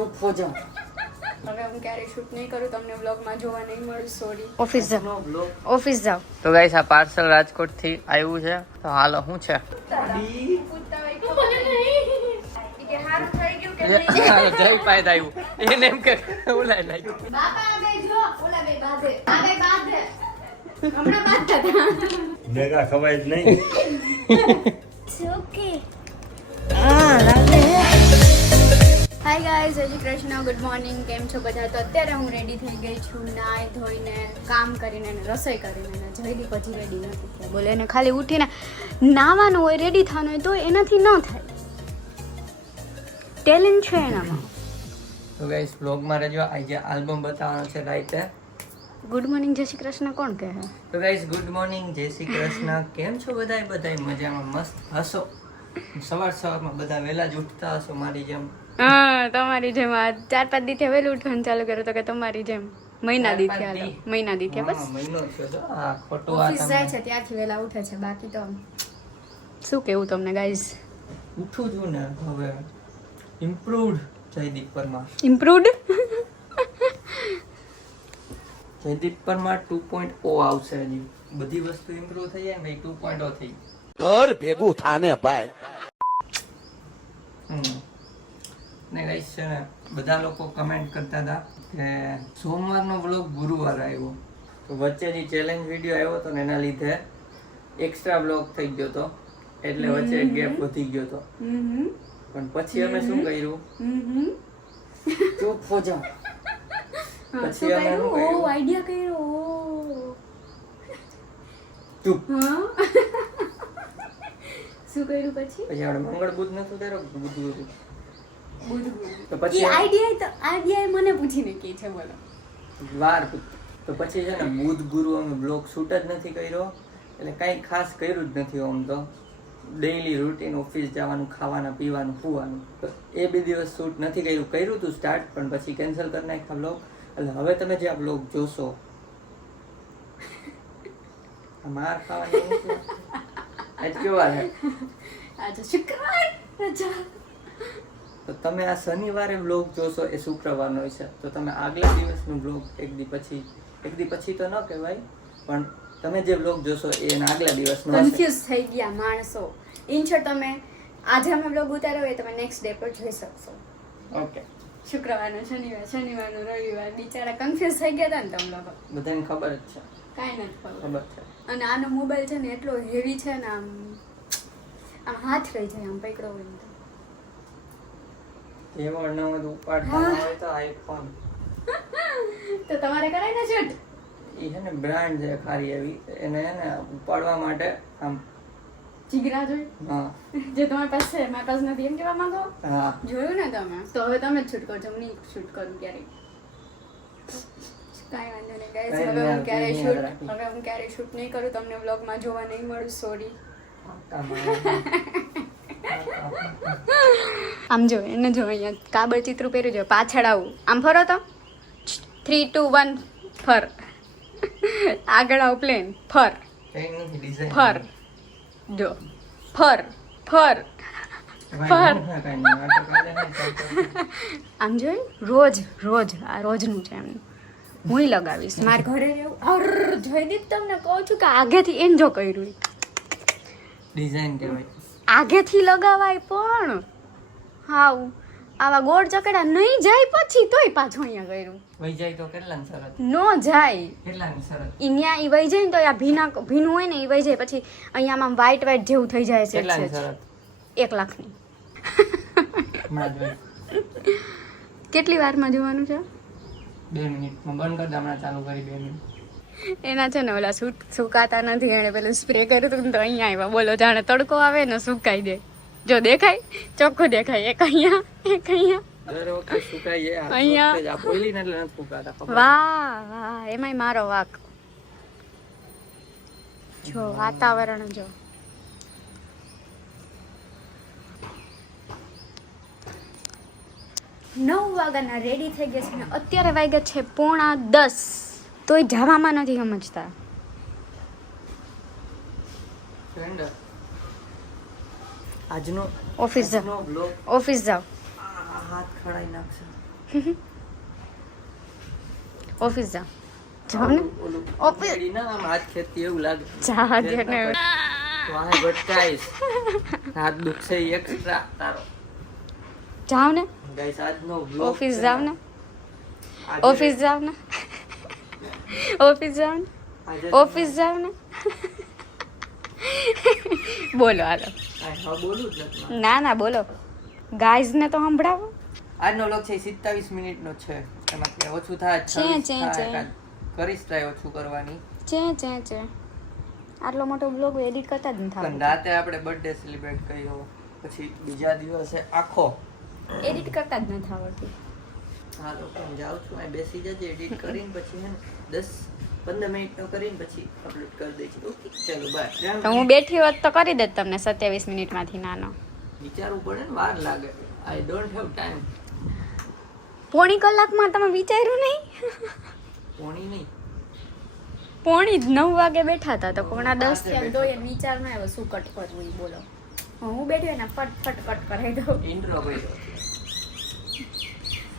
ચૂપ હો જા. હવે હું ક્યારે શૂટ નહીં કરું, તમને વ્લોગમાં જોવા નહીં મળે, સોરી. ઓફિસ જાવ, ઓફિસ જાવ. તો ગાઈસ આ પાર્સલ રાજકોટ થી આવ્યું છે. તો હાલો શું છે? જય પાય આવ્યું એને એમ કે ઓલાય લાગ્યું. ભેગા ખવાય જ નહીં. હાય ગાઈઝ, જય શ્રી કૃષ્ણ, ગુડ મોર્નિંગ. કેમ છો બધા? તો અત્યારે હું રેડી થઈ ગઈ છું, નાઈ ધોઈને, કામ કરીને અને રસોઈ કરીને. જયદીપ હજી રેડી નથી થયા. બોલે એને ખાલી ઉઠીને નાવાનું હોય, રેડી થવાનું હોય તો એનાથી ન થાય. ટેલેન્ટ છે એનામાં. તો ગાઈસ બ્લોગમાં રહેજો. આજે આલ્બમ બતાવવાનો છે રાઈતે. ગુડ મોર્નિંગ, જય શ્રી કૃષ્ણ કોણ કહે? તો ગાઈસ ગુડ મોર્નિંગ, જય શ્રી કૃષ્ણ. કેમ છો બધાય? બધાય મજામાં, મસ્ત હસો. સવારમાં બધા વહેલા જ ઉઠતા હશો મારી જેમ. હા, તમારી જેમ. 4-5 દી થી વહેલું ઉઠવાનું ચાલુ કર્યું તો કે તમારી જેમ મહિના દી થયા. મહિના દી થયા બસ. મહિનો થયો તો આ ખોટું ઓફિસ જાય છે ત્યાંથી વહેલા ઉઠે છે. બાકી તો શું કેવું તમને ગાઈઝ? ઉઠું છું ને હવે. ઇમ્પ્રુવડ જયદીપ પરમાર. ઇમ્પ્રુવડ જયદીપ પરમાર 2.0 આવશે. હજી બધી વસ્તુ ઇમ્પ્રુવ થઈ જાય ને 2.0 થઈ. ઘર ભેગું થાને ભાઈ. ને ગાઈસ છે ને બધા લોકો કમેન્ટ કરતા હતા કે સોમવારનો વ્લોગ ગુરુવાર આવ્યો. તો વચ્ચે જે ચેલેન્જ વિડીયો આવ્યો હતો ને એના લીધે એક્સ્ટ્રા વ્લોગ થઈ ગયો હતો, એટલે વચ્ચે ગેપ વધી ગયો હતો. પણ પછી અમે શું કર્યું? ચૂપ હો જા. પછી અમે શું કર્યું? આઈડિયા કર્યો. ચૂપ. શું કર્યું પછી? પછી આપણે મંગળ બુધ નતું ત્યારે બુધ હતું. તો એ પછી આઈડિયા મને પૂછીને કે છે બોલો. વાર તો પછી છે ને બુધ ગુરુ અમે બ્લોગ શૂટ જ નથી કર્યો, એટલે કંઈ ખાસ કર્યું જ નથી. આમ તો ડેઈલી રૂટીન, ઓફિસ જવાનું, ખાવાના, પીવાનું, સુવાનું. તો એ બે દિવસ શૂટ નથી કર્યું હતું સ્ટાર્ટ, પણ પછી કેન્સલ કરી નાખ્યા બ્લોગ. એટલે હવે તમે જે આ બ્લોગ જોશો, માર ખાવાની આજ કેવા છે? આજે શુક્રવાર રજા. તો તમે આ શનિવારે બ્લોગ જોશો, એ શુક્રવારનો છે. તો તમે આગલા દિવસનું બ્લોગ એક દી પછી તો ન કહેવાય, પણ તમે જે બ્લોગ જોશો એ એના આગલા દિવસનો હશે. કન્ફ્યુઝ થઈ ગયા માણસો. ઇનશોર્ટ તમે આજે અમે બ્લોગ ઉતાર્યો એ તમે નેક્સ્ટ ડે પર જોઈ શકશો. ઓકે. શુક્રવારનો શનિવારનો રવિવાર. બિચારા કન્ફ્યુઝ થઈ ગયા હતા ને તમે લોકો. બધાને ખબર જ છે. કાંઈ નથી ખબર. ખબર છે. અને આનો મોબાઈલ છે ને એટલો હેવી છે ને, આમ હાથ રહી જાય આમ પકડો હોય ને તો. એવો ન હોય તો ઉપાડતા ન હોય તો આઈફોન. તો તમારે કરાય ને શૂટ. એ છે ને બ્રાન્ડ છે ખારી એવી, એને છે ને ઉપાડવા માટે આમ જીગરા જોઈ. હા જે તમારી પાસે છે મારી પાસે નથી એમ કેવા માંગો? હા જોયું ને તમે? તો હવે તમે જ શૂટ કરજો, હું નહીં શૂટ કરું ક્યારેય. કાંઈ વાંધો નહીં ગાઈસ. હવે હું ક્યારેય શૂટ નહીં કરું, તમને વ્લોગમાં જોવા નહીં મળું, સોરી. આમ જો એને જો અહીંયા કાબર ચિત્રું પહેર્યું છે. પાછળ આવું, આમ ફરો તો 3, 2, 1 ફર. આગળ આવું પ્લેન ફર ફર. જો ફર ફર ફર. આમ જોઈ રોજ આ રોજનું છે એમ. હું લગાવીશ મારે ઘરે રહેવું. જોઈ દીધ તમને કહું છું કે આગેથી એન્જો કર્યું. ડિઝાઇન કહેવાય. આગેથી લગાવાય પણ હાવ આવા ગોળ ચકડા નહીં જાય પછી તોય પાછું અહીંયા કર્યું. વહી જાય તો કેટલાની શરત? નો જાય. કેટલાની શરત? અહીંયા ઈ વહી જાય ને તો આ ભીનું હોય ને ઈ વહી જાય પછી અહીંયા આમ વ્હાઈટ જેવું થઈ જાય છે. કેટલાની શરત? 1 લાખની. હમણાં જોઈ. કેટલી વારમાં જોવાનું છે? 2 મિનિટમાં બંધ કરી દે. હમણાં ચાલુ કરી 2 મિનિટ. એના છે ને ઓલા સુકાતા નથી, એને પેલું સ્પ્રે કર્યું હતું ને તો અહીંયા આવ્યા. બોલો જાણે તડકો આવે ને સુકાઈ દે. જો દેખાય, ચોખ્ખું દેખાય. એક અહીંયા એક અહીંયા. દર વખતે સુકાઈ જાય. અહીંયા. આ પોલી ને એટલે નથી સુકાતા. ખબર? વાહ એમાંય મારો વાક. જો વાતાવરણ જો. નવ વાગ્યાના રેડી થઈ ગયા છે ને અત્યારે વાગ્યા છે 9:45. તોય જવામાં નથી સમજતા. ફ્રેન્ડ આજનો ઓફિસ જાવ, બ્લોગ ઓફિસ જાવ. હાથ ખડાઈ નાખશે. ઓફિસ જાઓ. જાઓ ને. ઓલું ઓફિસ. ઓફિસ ના આમ હાથ ખેતી એવું લાગે. જા દે ને. વાહ ભટકાઈશ. હાથ દુખશે એક્સ્ટ્રા તારો. જાઓ ને. ગાઈસ આજનો vlog ઓફિસ છે જાઓ ને. આજે- ઓફિસ જાઓ ને. ઓફિસ જાઓ ને. આજે ઓફિસ જાઓ ને. બોલો હાલો. હા બોલું જ નથી. ના બોલો. ગાઈઝ ને તો સંભળાવો. આજનો vlog છે 27 મિનિટનો છે. એમાંથી ઓછું થાય છે, 26 છે, થાય છે. એકાદ. કરીશ ટ્રાય ઓછું કરવાની. ચે આટલો મોટો બ્લોગ એડિટ કરતા જ નથી પણ આવડતું. રાતે આપણે બર્થડે સેલિબ્રેટ કર્યો પછી બીજા દિવસે આખો એડિટ કરતા જ નથી આવડતું. હા તો પણ જાઉં છું અહીં બેસી જજે એડિટ કરીને પછી હે ને 10-15 મિનિટનો કરીને પછી અપલોડ કરી દઈશું. ઓકે ચાલો તો બાય. હું બેઠી હોત તો કરી દેત તમને 27 મિનિટમાંથી નાનો. વિચારવું પડે ને વાર લાગે. I don't have time. પોણી કલાકમાં તમે વિચાર્યું નહીં? પોણી નહીં પોણી જ 9 વાગે બેઠા હતા તો પોણા 10 થયા તો એ વિચાર ના આવ્યો શું કટ કરવું એ બોલો. હું બેઠી હોય ને ફટ કટ કરાવી દઉં. ઇન્ટ્રો કર્યો.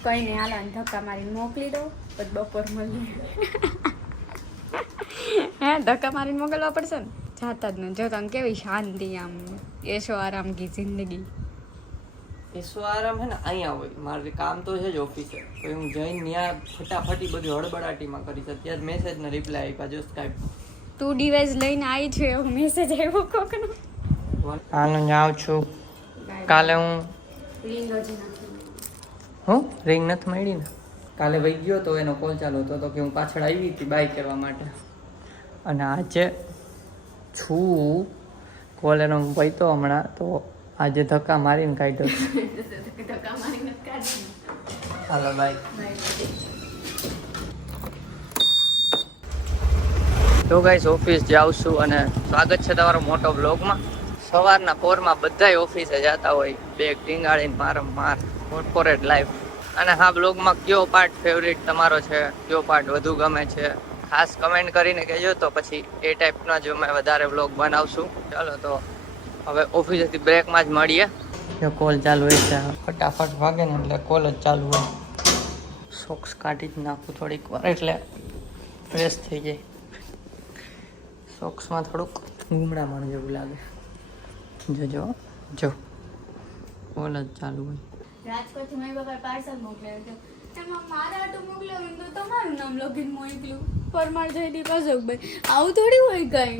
કઈ નહીં હાલો આને ધક્કા મારીને મોકલી દો પછી બપોર મળીએ. હે ધક્કા મારીને મોકલવા પડશે ને જાતા જ ને જો તમે કેવી શાંતિ આમ એશો આરામ કી જિંદગી. એસો આરામ હે ને અહીંયા હોય. મારે કામ તો છે જ ઓફિસે. તો હું જઈને ત્યાં ફટાફટી બધી હળબડાટીમાં કરીશ. અત્યારે મેસેજને રિપ્લાય આપ્યા જો સ્કાઈપ. તું ડિવાઇસ લઈને આવી છે એવો મેસેજ આવ્યો કોકનો. હાલો જાઉં છું. કાલે હું રિંગ નથી મળી ને. કાલે વહી ગયો તો એનો કોલ ચાલુ હતો તો કે હું પાછળ આવી હતી બાય કરવા માટે. અને આજે છું કોલ એનો પૈતો હમણાં તો આજે ધક્કા મારીને કાઢ્યો. હાલો બાય. તો ગાઈસ ઓફિસ જાઉં છું અને સ્વાગત છે તમારો મોટો બ્લોગમાં. સવારના પોરમાં બધાય ઓફિસે જતા હોય બેગ ટીંગાડીને માર કોર્પોરેટ લાઈફ. અને હા બ્લોગમાં કયો પાર્ટ ફેવરિટ તમારો છે, કયો પાર્ટ વધુ ગમે છે ખાસ કમેન્ટ કરીને કહેજો તો પછી એ ટાઈપના જ અમે વધારે બ્લોગ બનાવશું. ચાલો તો હવે ઓફિસેથી બ્રેકમાં જ મળીએ. જો કોલ ચાલુ હોય છે ફટાફટ વાગે ને એટલે કોલ જ ચાલુ હોય. સોક્સ કાઢી જ નાખું થોડીક વાર એટલે ફ્રેશ થઈ જાય. સોક્સમાં થોડુંક ગુમડામણ જેવું લાગે. જો કોલ જ ચાલુ હોય. રાજકોટથી મારી બાપા પાર્સલ મોકલાવ્યું હતું. એમાં મારા હાટું મોકલાવ્યું તો તમારું નામ લખીને મોકલ્યું. પરમાર જયદીપ અશોકભાઈ. આવું થોડી હોય કઈ.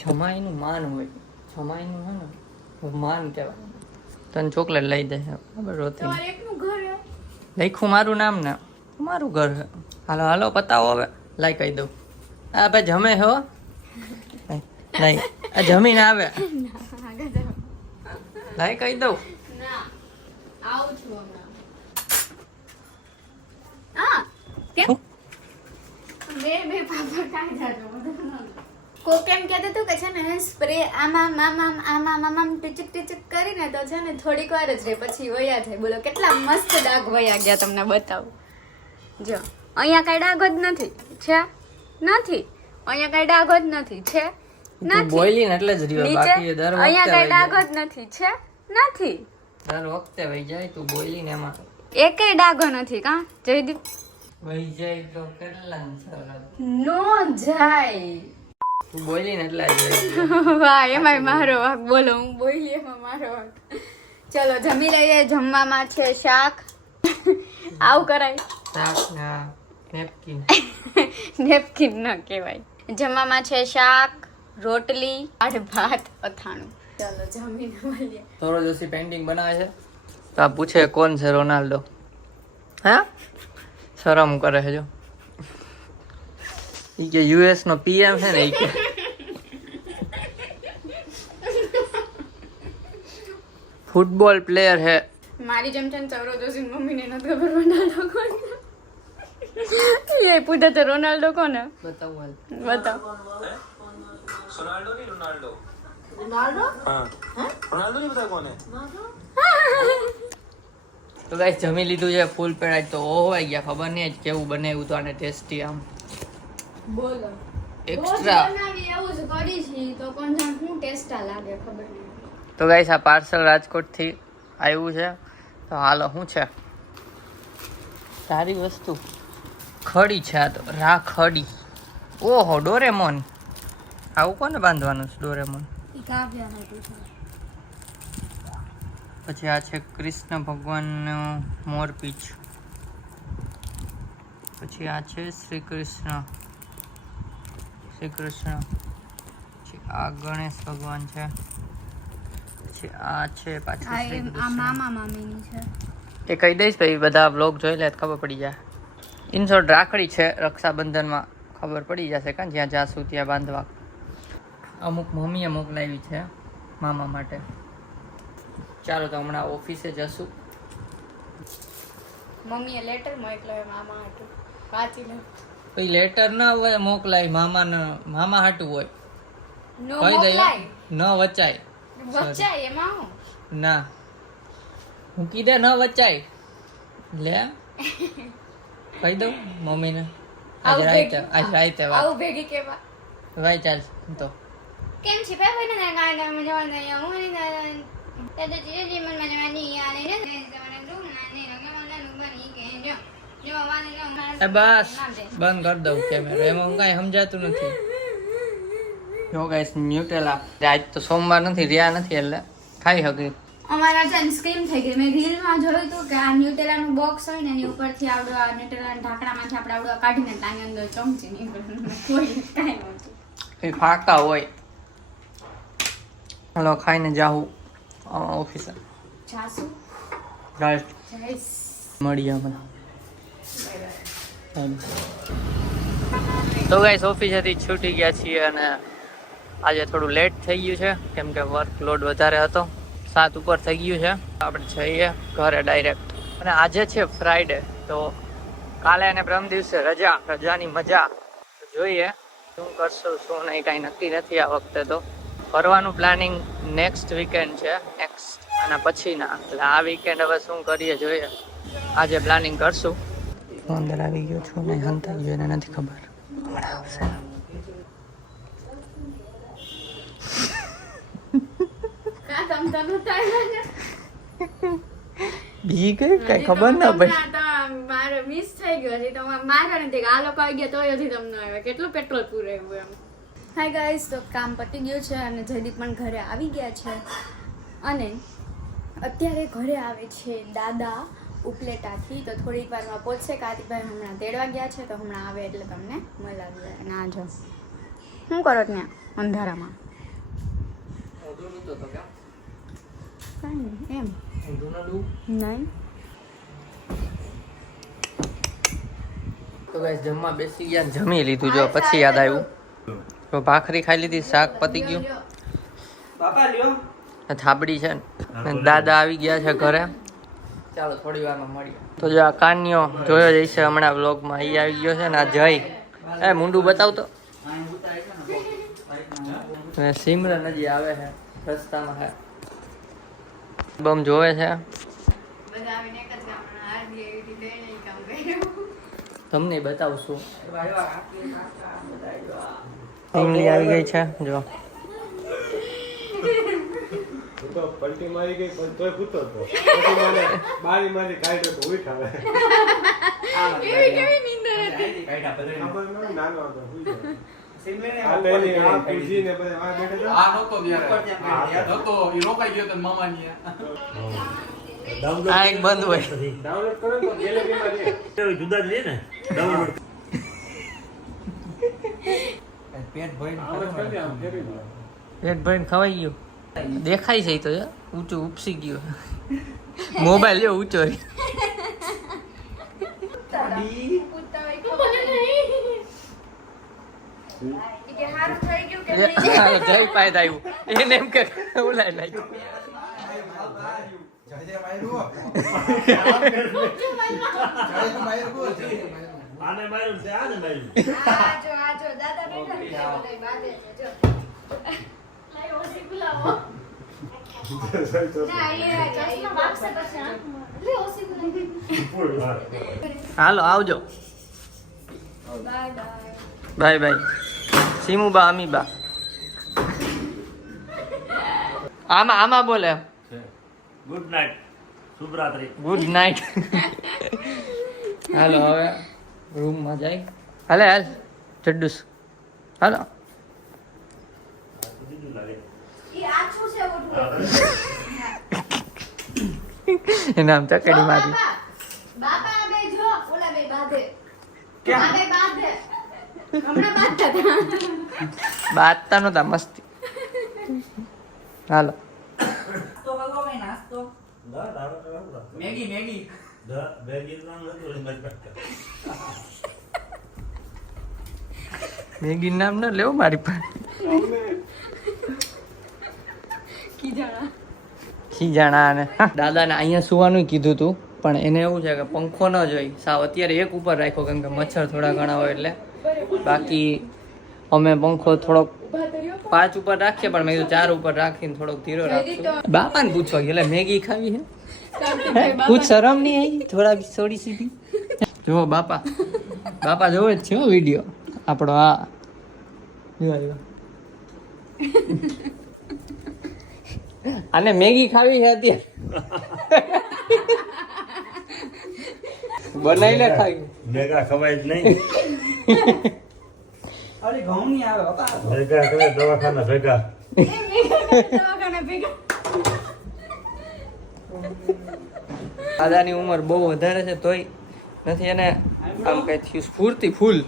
જમાઈનું માન હોય. જમાઈનું હે ને માન કહેવાય. તને ચોકલેટ લઈ દે બરાબર રોતી. તમારે એકનું ઘર હે? લખ્યું મારું નામ ને મારું ઘર છે. હાલો પતાવો હવે. લાઈ કહી દઉં. આ ભાઈ જમે હો નહીં આ જમીને આવે. લાઈ કહી દઉં. ના આવું છું હમણાં. હા કેમ બે પાપડ કાઢી જાજો. કોક એમ કહેતું હતું કે છે ને સ્પ્રે આમાં ટીચક કરીને તો છે ને થોડીક વાર જ રહે પછી વયા જાય. બોલો કેટલા મસ્ત ડાઘ વયા ગયા તમને બતાવું. જો અહીંયા કઈ ડાઘ જ નથી છે. નથી અહીંયા કઈ ડાઘ જ નથી છે. તું બોયલી ને એટલે જ રહ્યો. બાકી દર અહીંયા વખતે કઈ ડાઘ જ નથી છે. નથી દર વખતે વહી જાય. તું બોયલી ને એમાં એકેય ડાઘો નથી કા જયદીપ. વહી જાય તો કેટલા સરસ. નો જાય. તું બોયલી ને એટલે જ વહી ગયો. વાહ એમાંય મારો વાક. બોલો હું બોલી એમાં મારો વાક. ચલો જમી લઈએ. જમવામાં છે શાક. આવું કરાય. શાક ના નેપકિન. નેપકિન ન કહેવાય. જમવામાં છે શાક, રોટલી, ભાત, અથાણું. ચલો જમીને મળીએ. તોરો જોશી પેઇન્ટિંગ બનાવે છે તો આ પૂછે કોણ છે રોનાલ્ડો. હા શરમ કરે છે જો. ઈ કે યુએસ નો પીએમ છે ને ઈ કે ફૂટબોલ પ્લેયર હે. મારી જેમ છે ને સૌરવ જોશી મમ્મીને નથી ખબર રોનાલ્ડો કોણ છે. એ પૂછે તો રોનાલ્ડો કોણ હે? બતાવું બતાવ. रोनाल्डो नहीं रोनाल्डो हाँ रोनाल्डो नहीं पता कौन है તો ગાઈસ જમી લીધું છે ફૂલ પેટ તો હોવાઈ ગયા. ખબર નહીં આજ કેવું બનાવ્યું તો આને ટેસ્ટી આમ બોલો એક્સ્ટ્રા. બનાવી એવું જ કરી છે તો કોણ જાણે શું ટેસ્ટા લાગે ખબર નહીં. તો ગાઈસ આ પાર્સલ રાજકોટથી આવ્યું છે તો હાલો શું છે સારી વસ્તુ ખડી છે આ તો રાખડી ઓહો ડોરેમોન આવું કોને બાંધવાનું છે ડોરેમોન પછી આ છે કૃષ્ણ ભગવાનનો મોરપીંછ પછી આ છે શ્રી કૃષ્ણ પછી આ ગણેશ ભગવાન છે પછી આ છે પાછું શ્રી કૃષ્ણ મામા મામીની છે એ કહી દઈશ ભાઈ બધા બ્લોગ જોઈ લે તો ખબર પડી જાય ઇન શોર્ટ રાખડી છે રક્ષાબંધનમાં ખબર પડી જશે કાં જ્યાં જાશું ત્યાં બાંધવા અમુક મમ્મીએ મોકલાવી છે મામા માટે ચાલો તો હમણાં ઓફિસે જશું મમ્મીએ લેટર મોકલાવ્યો મામા હાટુ વાંચી લે પછી લેટર ના હોય મોકલાય મામા હાટું હોય નો કહી દઈએ મોકલાય ન વચાય વચ્ચાય એમાં હું ના હું કીધે ન વચાય લે કહી દઉં મમ્મીને આજે રાઈતે આવું ભેગી કેવા ભાઈ ચાલ તો કેમ છે ભાઈ ભાઈ ના ગાના મજા નહીં હું નહીં તે તો જીજે જીવન મને માની આને ને જવાને રૂમ ના ને રંગમાં ના બની કે જો વાને એ બસ બંધ કરી દઉં કેમેરો એમાં હું કાંઈ સમજાતું નથી જો ગાઈસ ન્યુટેલા આજ તો સોમવાર નથી રહ્યા નથી એટલે ખાઈ શકી અમારા જન સ્ક્રીમ થઈ ગઈ મેં રીલમાં જોયું હતું કે આ ન્યુટેલાનું બોક્સ હોય ને એની ઉપરથી આવડો આ ન્યુટેલાના ઢાંકણામાંથી આપણે આવડો કાઢીને તાની અંદર ચમચી નીકળે કોઈ કાંઈ નહોતું એ ફાકા હોય હાલો ખાઈને જાઉં ઓફિસે જાસુ ગાઈસ જઈશ મળીએ હમણાં તો ગાઈસ ઓફિસેથી છૂટી ગયા છીએ અને આજે થોડું લેટ થઈ ગયું છે કેમ કે વર્કલોડ વધારે હતો 7 ઉપર થઈ ગયું છે આપણે જઈએ ઘરે ડાયરેક્ટ અને આજે છે ફ્રાઈડે તો કાલે અને પ્રથમ દિવસે રજાની મજા જોઈએ શું કરશું શું નહીં કાંઈ નક્કી નથી આ વખતે તો ફરવાનું પ્લાનિંગ નેક્સ્ટ વીકેન્ડ છે નેક્સ્ટ અને પછીના એટલે આ વીકેન્ડ હવે શું કરીએ જોઈએ આજે પ્લાનિંગ કરશું હું અંદર આવી ગયો છું ને હંતાઈ ગયો એને નથી ખબર હમણાં આવશે બી ગઈ કઈ ખબર ના ભાઈ મારે મિસ થઈ ગયો છે તો મારે નથી આ લોકો આવી ગયા તોય હજી તમને આવે કેટલું પેટ્રોલ પૂરાયું એમ હાય ગાઈસ તો કામ પતી ગયું છે અને જયદીપ પણ ઘરે આવી ગયા છે અને અત્યારે ઘરે આવે છે દાદા ઉપલેટાથી તો થોડીક વારમાં પહોંચશે કાર્તિકભાઈ હમણાં તેડવા ગયા છે તો હમણાં આવે એટલે તમને મળાવી અને આ જો શું કરો ત્યાં અંધારામાં કાંઈ નહીં એમ નહીં તો ગાઈસ જમવા બેસી ગયા ને જમી લીધું જો પછી યાદ આવ્યું તો ભાખરી ખાઈ લીધી શાક પતી ગયું બાપા લ્યો થાબડી છે ને દાદા આવી ગયા છે ઘરે ચાલો થોડી વારમાં મળીએ તો જો આ કાન્યો જોયો જઈશે હમણાં વ્લોગમાં એ આવી ગયો છે ને આ જય એ મુંડું બતાવતો સિમરન હજી આવે છે રસ્તામાં છે બમ જોવે છે તમને બતાવશું ઇમલી આવી ગઈ છે જો તો પલટી મારી ગઈ પણ તોય પૂતો હતો પછી મને બારી મારી કાઢ્યો તો ઉઠાવે કેવી નીંદર હતી ખબર ન નાનો હતો હુઈ ગયો સિમલે આ પેલી આ પૂજી ને બધા આ બેઠા આ નતો ત્યારે નતો ઈ રોકાઈ ગયો તો મામાની આ એક બંધ હોય ડાઉનલોડ કરો તો ગેલેરીમાં છે જુદા જ રે ને ડાઉનલોડ પેટ ભરીને આમ ફેરી દો પેટ ભરીને ખવાઈ ગયું દેખાય છે ઈ તો ઊંચું ઉપસી ગયું મોબાઈલ લ્યો ઊંચો જય પાયદ આવ્યું એને એમ કે ઓલાય નાખ્યું આને માર્યું છે આને માર્યું આજો દાદા બેઠા છે બધા બાદે છે જો લાઈ ઓસી ગુલાવો ના એ ચશ્મા વાગશે પછી લે ઓસી ગુલાવો હાલો આવજો બાય બાય બાય બાય સીમુબા અમીબા આમાં બોલે ગુડ નાઇટ શુભરાત્રી. Good night. હાલો હવે રૂમમાં જાય. હાલે હાલ ચડ્ડુસ હાલો. બીજું લાગે. એના આમ ચકડી મારી. બાપા બે જો ઓલા બે બાંધે ક્યાં બે બાંધે હમણાં બાંધતા હતા બાતતા નતા મસ્તી. હાલો દા દાડો કરાવો. મેગી મેગી દા બેગી નામ હતું મત કરતા. મેગી નામ ન લેવો મારી પાસે. ખીજાણા અને દાદાને અહીંયા સુવાનું કીધું તું પણ એને એવું છે કે પંખો ન જોઈ સાવ અત્યારે એક ઉપર રાખ્યો કેમ કે મચ્છર થોડા ઘણા હોય એટલે. બાકી અમે પંખો થોડોક 5 ઉપર રાખીએ પણ મેં કીધું 4 ઉપર રાખીને થોડોક ધીરો રાખશું. બાપાને પૂછવા ગયેલા મેગી ખાવી છે કુછ શરમ નહીં આવી થોડી સીધી. જુઓ બાપા જોવે જ છે વિડીયો આપણો. આ જો આને મેગી ખાવી છે અત્યારે બનાવીને ખાવી. ભેગા ખવાય જ નહીં. અરે ઘઉં નહીં આવે બાપા ભેગા કરે દવાખાના ભેગા. દાદાની ઉંમર બહુ વધારે છે તોય નથી એને આમ કઈ થયું સ્ફૂર્તિ ફૂલ.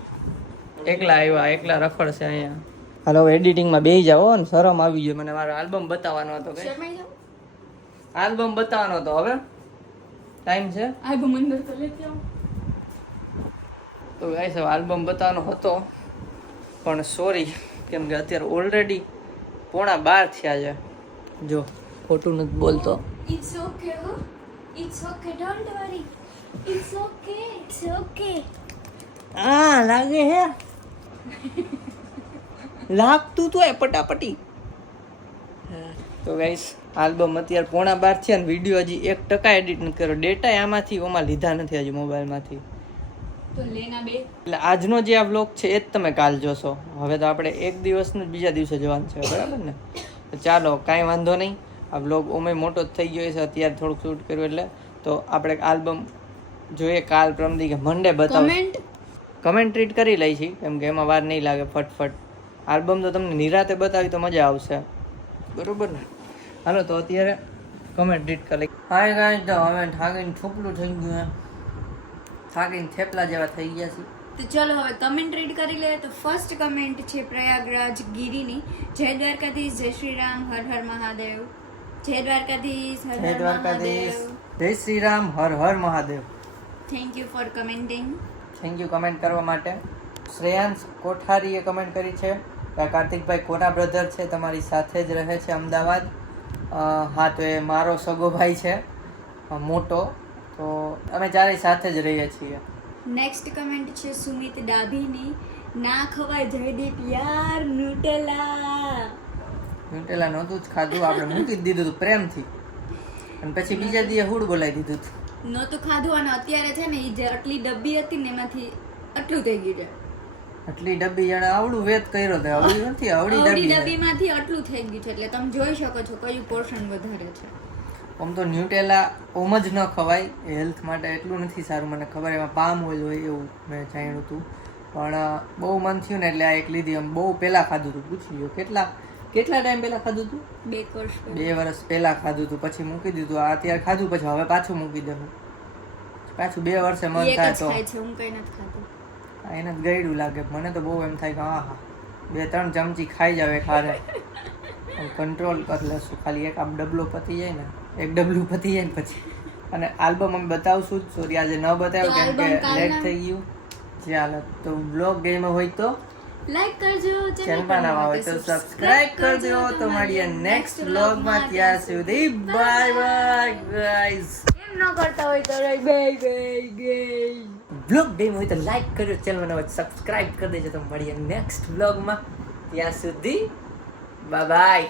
એકલા આવ્યા એકલા રખડશે અહીંયા. હાલો એડિટિંગમાં બેસી જાઓ ને શરમ આવી ગયો મને. મારો આલ્બમ બતાવવાનો હતો કે આલ્બમ બતાવવાનો હતો. હવે ટાઈમ છે તો ગાઈસ હવે આલ્બમ બતાવવાનો હતો પણ સોરી કેમ કે અત્યારે ઓલરેડી 11:30 થયા છે. જો ખોટું નથી બોલતો. It's okay, huh? It's okay, don't worry. It's okay, it's okay. આ લાગે હે લાગતું તો એ પટાપટી. તો ગાઈસ આલ્બમ અત્યારે 11:30 છે અને વિડીયો હજી 1% એડિટ નથી કર્યો. ડેટા આમાંથી ઓમાં લીધા નથી હજી મોબાઈલમાંથી. તો લેના બે એટલે આજનો જે આ વ્લોગ છે એ જ તમે કાલ જોશો. હવે તો આપણે એક દિવસનું બીજા દિવસે જવાનું છે બરાબર ને. તો ચાલો કાંઈ વાંધો નહીં. આ વ્લોગ ઓમે મોટો જ થઈ ગયો છે અત્યારે થોડુંક શૂટ કર્યું એટલે. તો આપણે આલ્બમ જોઈએ કાલ પ્રમદી કે મંડે બતાવો. કમેન્ટ ટ્રીટ કરી લઈ છીએ કેમ કે એમાં વાર નહીં લાગે ફટફટ. આલ્બમ તો તમને નિરાતે બતાવી તો મજા આવશે બરોબર ને. હાલો તો અત્યારે કમેન્ટ ટ્રીટ કરી. હાય ગાઈસ તો હવે થાકીને છોકલું થઈ ગયું એમ. થાકીને થેપલા જેવા થઈ ગયા છે. તો ચલો હવે કમેન્ટ રીડ કરી લઈએ. તો ફર્સ્ટ કમેન્ટ છે પ્રયાગરાજ ગીરીની. જય દ્વારકાધીશ, જય શ્રી રામ, હર હર મહાદેવ. જય દ્વારકાધીશ, હર જય હર દ્વારકાધીશ, મહાદેવ. જય Shri Ram, Har Har Mahadev. Thank you for commenting. Thank you comment કરવા માટે. શ્રેયાંશ કોઠારીએ કમેન્ટ કરી છે કે કાર્તિકભાઈ કોના બ્રધર છે, તમારી સાથે જ રહે છે અમદાવાદ. હા તો એ મારો સગો ભાઈ છે મોટો. તો અમે ચારેય સાથે જ રહીએ છીએ. નેક્સ્ટ કમેન્ટ છે સુમિત ડાભીની. ના ખવાય જયદીપ યાર ન્યુટેલા. ન્યુટેલા નહોતું જ ખાધું, આપણે મૂકી જ દીધું હતું પ્રેમથી અને પછી બીજા દિવસે હુડ બોલાવી દીધું હતું. નહોતું ખાધું અને અત્યારે છે ને એ જે આટલી ડબ્બી હતી ને એમાંથી આટલું થઈ ગયું છે. આટલી ડબ્બી જણા આવડું વેત કર્યો તો આવડી નથી આવડી આવડી ડબ્બી. ડબ્બીમાંથી આટલું થઈ ગયું છે એટલે તમે જોઈ શકો છો કયું પોર્શન વધારે છે. આમ તો ન્યુટેલા ઓમ જ ન ખવાય, હેલ્થ માટે એટલું નથી સારું. મને ખબર એમાં પામ ઓઇલ હોય એવું મેં જાણ્યું હતું પણ બહુ મન થયું ને એટલે આ એક લીધી. આમ બહુ પહેલાં ખાધું હતું, પૂછી લો કેટલા ટાઈમ પહેલાં ખાધું હતું? 2 વર્ષ 2 વર્ષ પહેલાં ખાધું હતું પછી મૂકી દીધું. આ અત્યારે ખાધું પછી હવે પાછું મૂકી દેવું. પાછું 2 વર્ષે મન એક થાય જ તો ખાય છે, હું કઈ નથી ખાતું. એને જ ગળ્યું લાગે. મને તો બહુ એમ થાય કે હા હા 2-3 ચમચી ખાઈ જાવ એક હારે કંટ્રોલ કરી લેશું. ખાલી એક આમ ડબલો પતી જાય ને, એક ડબલું પતી જાય ને પછી. અને આલ્બમ અમે બતાવશું જ. સોરી આજે ન બતાવ્યું કેમ કે લેટ થઈ ગયું. ચાલો તો બ્લોગ ગેમ હોય તો લાઈક કરજો, ચેનલ પર નવા હોય તો સબસ્ક્રાઇબ કરજો. તો મળીએ નેક્સ્ટ બ્લોગમાં. ત્યાં સુધી બાય બાય ગાઈઝ. એમ ન કરતા હોય તો બાય. બ્લોગ ગેમ હોય તો લાઈક કરજો, ચેનલ નવા હોય સબસ્ક્રાઇબ કરી દેજો. તો મળીએ નેક્સ્ટ બ્લોગમાં. ત્યાં સુધી બાય બાય.